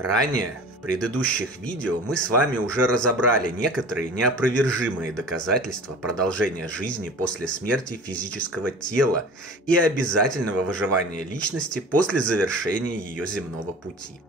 Ранее, в предыдущих видео, мы с вами уже разобрали некоторые неопровержимые доказательства продолжения жизни после смерти физического тела и обязательного выживания личности после завершения ее земного пути.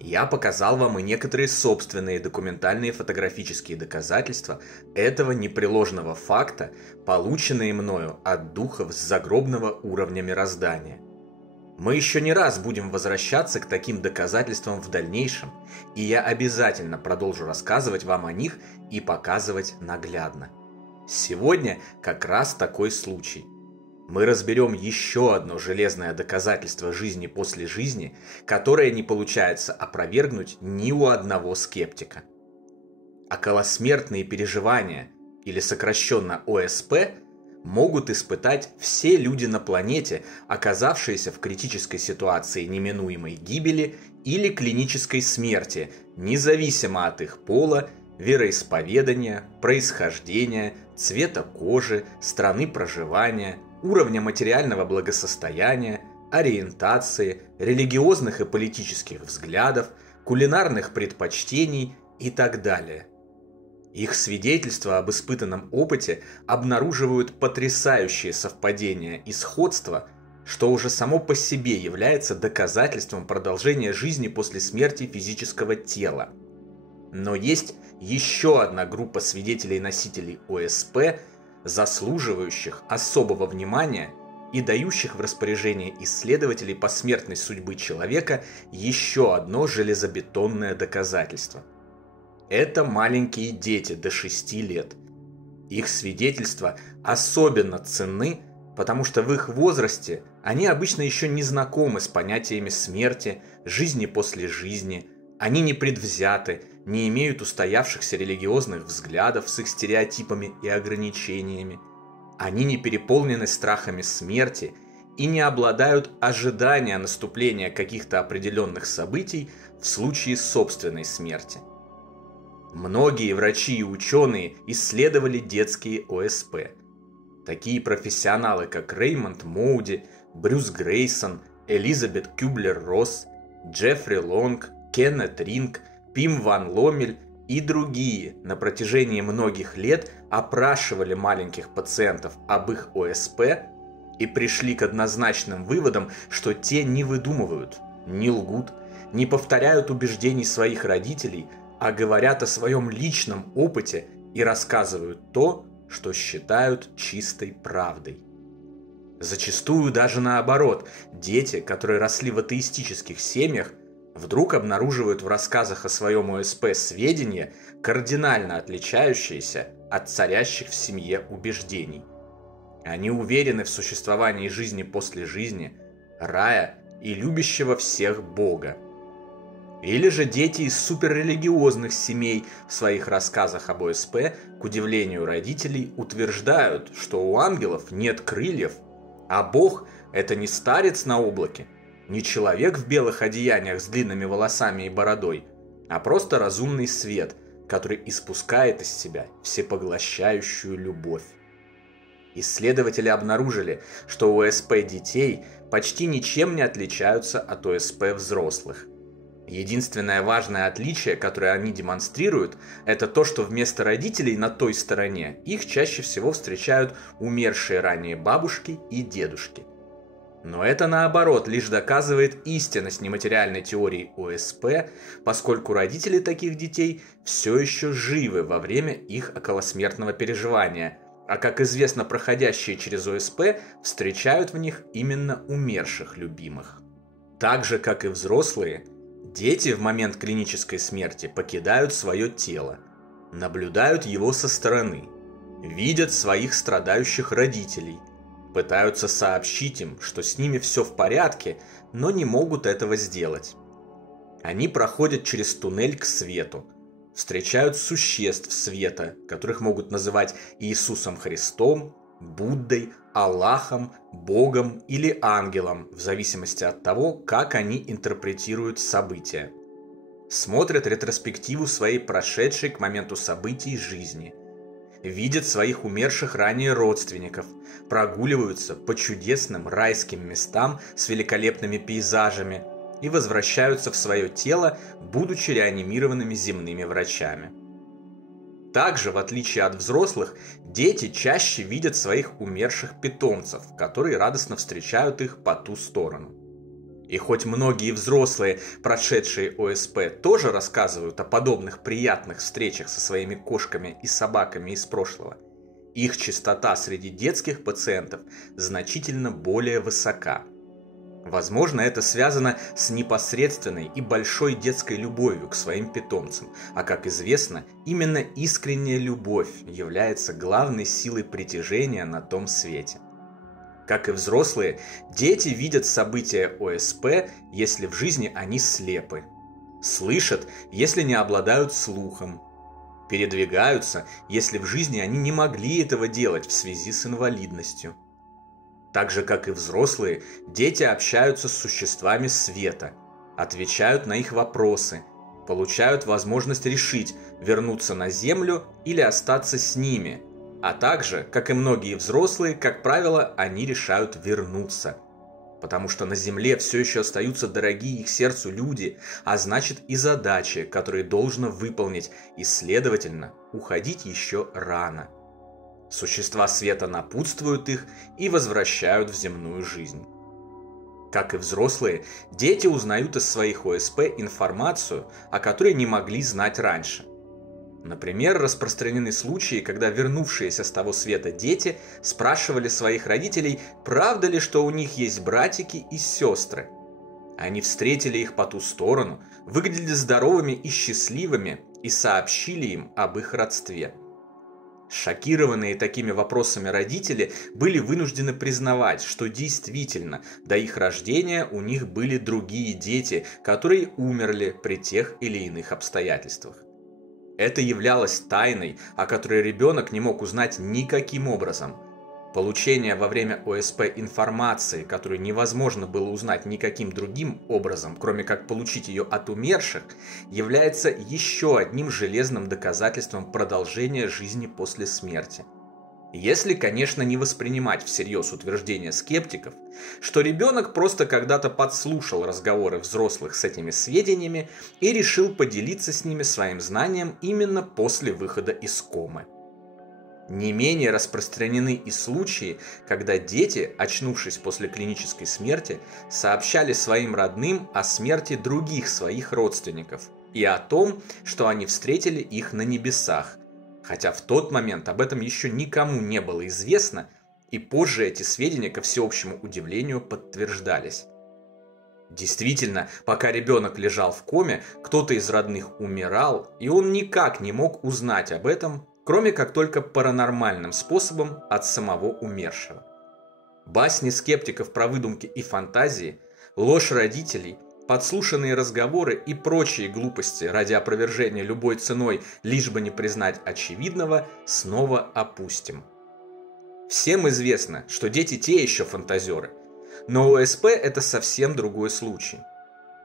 Я показал вам и некоторые собственные документальные фотографические доказательства этого непреложного факта, полученные мною от духов с загробного уровня мироздания. Мы еще не раз будем возвращаться к таким доказательствам в дальнейшем, и я обязательно продолжу рассказывать вам о них и показывать наглядно. Сегодня как раз такой случай. Мы разберем еще одно железное доказательство жизни после жизни, которое не получается опровергнуть ни у одного скептика. Околосмертные переживания, или сокращенно ОСП, могут испытать все люди на планете, оказавшиеся в критической ситуации неминуемой гибели или клинической смерти, независимо от их пола, вероисповедания, происхождения, цвета кожи, страны проживания, уровня материального благосостояния, ориентации, религиозных и политических взглядов, кулинарных предпочтений и так далее. Их свидетельства об испытанном опыте обнаруживают потрясающие совпадения и сходства, что уже само по себе является доказательством продолжения жизни после смерти физического тела. Но есть еще одна группа свидетелей-носителей ОСП, заслуживающих особого внимания и дающих в распоряжение исследователей посмертной судьбы человека еще одно железобетонное доказательство. Это маленькие дети до 6 лет. Их свидетельства особенно ценны, потому что в их возрасте они обычно еще не знакомы с понятиями смерти, жизни после жизни, они не предвзяты, не имеют устоявшихся религиозных взглядов с их стереотипами и ограничениями, они не переполнены страхами смерти и не обладают ожиданием наступления каких-то определенных событий в случае собственной смерти. Многие врачи и ученые исследовали детские ОСП. Такие профессионалы, как Реймонд Моуди, Брюс Грейсон, Элизабет Кюблер-Росс, Джеффри Лонг, Кеннет Ринг, Пим Ван Ломель и другие на протяжении многих лет опрашивали маленьких пациентов об их ОСП и пришли к однозначным выводам, что те не выдумывают, не лгут, не повторяют убеждений своих родителей, а говорят о своем личном опыте и рассказывают то, что считают чистой правдой. Зачастую даже наоборот, дети, которые росли в атеистических семьях, вдруг обнаруживают в рассказах о своем ОСП сведения, кардинально отличающиеся от царящих в семье убеждений. Они уверены в существовании жизни после жизни, рая и любящего всех Бога. Или же дети из суперрелигиозных семей в своих рассказах об ОСП, к удивлению родителей, утверждают, что у ангелов нет крыльев, а Бог – это не старец на облаке, не человек в белых одеяниях с длинными волосами и бородой, а просто разумный свет, который испускает из себя всепоглощающую любовь. Исследователи обнаружили, что ОСП детей почти ничем не отличаются от ОСП взрослых. Единственное важное отличие, которое они демонстрируют, это то, что вместо родителей на той стороне их чаще всего встречают умершие ранее бабушки и дедушки. Но это наоборот лишь доказывает истинность нематериальной теории ОСП, поскольку родители таких детей все еще живы во время их околосмертного переживания, а как известно, проходящие через ОСП встречают в них именно умерших любимых. Так же, как и взрослые, дети в момент клинической смерти покидают свое тело, наблюдают его со стороны, видят своих страдающих родителей, пытаются сообщить им, что с ними все в порядке, но не могут этого сделать. Они проходят через туннель к свету, встречают существ света, которых могут называть Иисусом Христом, Буддой, Аллахом, Богом или ангелом, в зависимости от того, как они интерпретируют события. Смотрят ретроспективу своей прошедшей к моменту событий жизни. Видят своих умерших ранее родственников, прогуливаются по чудесным райским местам с великолепными пейзажами, и возвращаются в свое тело, будучи реанимированными земными врачами. Также, в отличие от взрослых, дети чаще видят своих умерших питомцев, которые радостно встречают их по ту сторону. И хоть многие взрослые, прошедшие ОСП, тоже рассказывают о подобных приятных встречах со своими кошками и собаками из прошлого, их частота среди детских пациентов значительно более высока. Возможно, это связано с непосредственной и большой детской любовью к своим питомцам, а как известно, именно искренняя любовь является главной силой притяжения на том свете. Как и взрослые, дети видят события ОСП, если в жизни они слепы, слышат, если не обладают слухом, передвигаются, если в жизни они не могли этого делать в связи с инвалидностью. Так же, как и взрослые, дети общаются с существами света, отвечают на их вопросы, получают возможность решить, вернуться на Землю или остаться с ними, а также, как и многие взрослые, как правило, они решают вернуться. Потому что на Земле все еще остаются дорогие их сердцу люди, а значит и задачи, которые должно выполнить, и, следовательно, уходить еще рано. Существа света напутствуют их и возвращают в земную жизнь. Как и взрослые, дети узнают из своих ОСП информацию, о которой не могли знать раньше. Например, распространены случаи, когда вернувшиеся с того света дети спрашивали своих родителей, правда ли, что у них есть братики и сестры. Они встретили их по ту сторону, выглядели здоровыми и счастливыми и сообщили им об их родстве. Шокированные такими вопросами родители были вынуждены признавать, что действительно до их рождения у них были другие дети, которые умерли при тех или иных обстоятельствах. Это являлось тайной, о которой ребенок не мог узнать никаким образом. Получение во время ОСП информации, которую невозможно было узнать никаким другим образом, кроме как получить ее от умерших, является еще одним железным доказательством продолжения жизни после смерти. Если, конечно, не воспринимать всерьез утверждение скептиков, что ребенок просто когда-то подслушал разговоры взрослых с этими сведениями и решил поделиться с ними своим знанием именно после выхода из комы. Не менее распространены и случаи, когда дети, очнувшись после клинической смерти, сообщали своим родным о смерти других своих родственников и о том, что они встретили их на небесах, хотя в тот момент об этом еще никому не было известно, и позже эти сведения, ко всеобщему удивлению, подтверждались. Действительно, пока ребенок лежал в коме, кто-то из родных умирал, и он никак не мог узнать об этом, кроме как только паранормальным способом от самого умершего. Басни скептиков про выдумки и фантазии, ложь родителей, подслушанные разговоры и прочие глупости ради опровержения любой ценой, лишь бы не признать очевидного, снова опустим. Всем известно, что дети те еще фантазеры, но ОСП это совсем другой случай.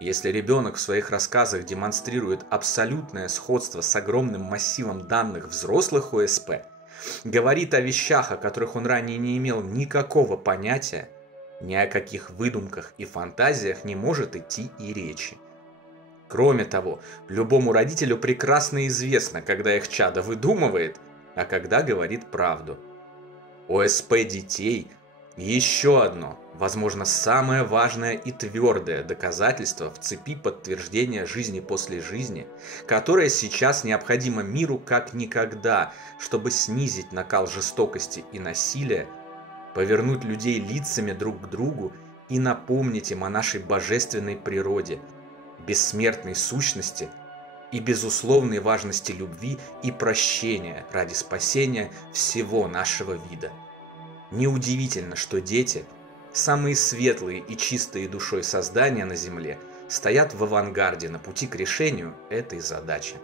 Если ребенок в своих рассказах демонстрирует абсолютное сходство с огромным массивом данных взрослых ОСП, говорит о вещах, о которых он ранее не имел никакого понятия, ни о каких выдумках и фантазиях не может идти и речи. Кроме того, любому родителю прекрасно известно, когда их чадо выдумывает, а когда говорит правду. ОСП детей – еще одно, возможно, самое важное и твердое доказательство в цепи подтверждения жизни после жизни, которое сейчас необходимо миру как никогда, чтобы снизить накал жестокости и насилия, повернуть людей лицами друг к другу и напомнить им о нашей божественной природе, бессмертной сущности и безусловной важности любви и прощения ради спасения всего нашего вида. Неудивительно, что дети, самые светлые и чистые душой создания на Земле, стоят в авангарде на пути к решению этой задачи.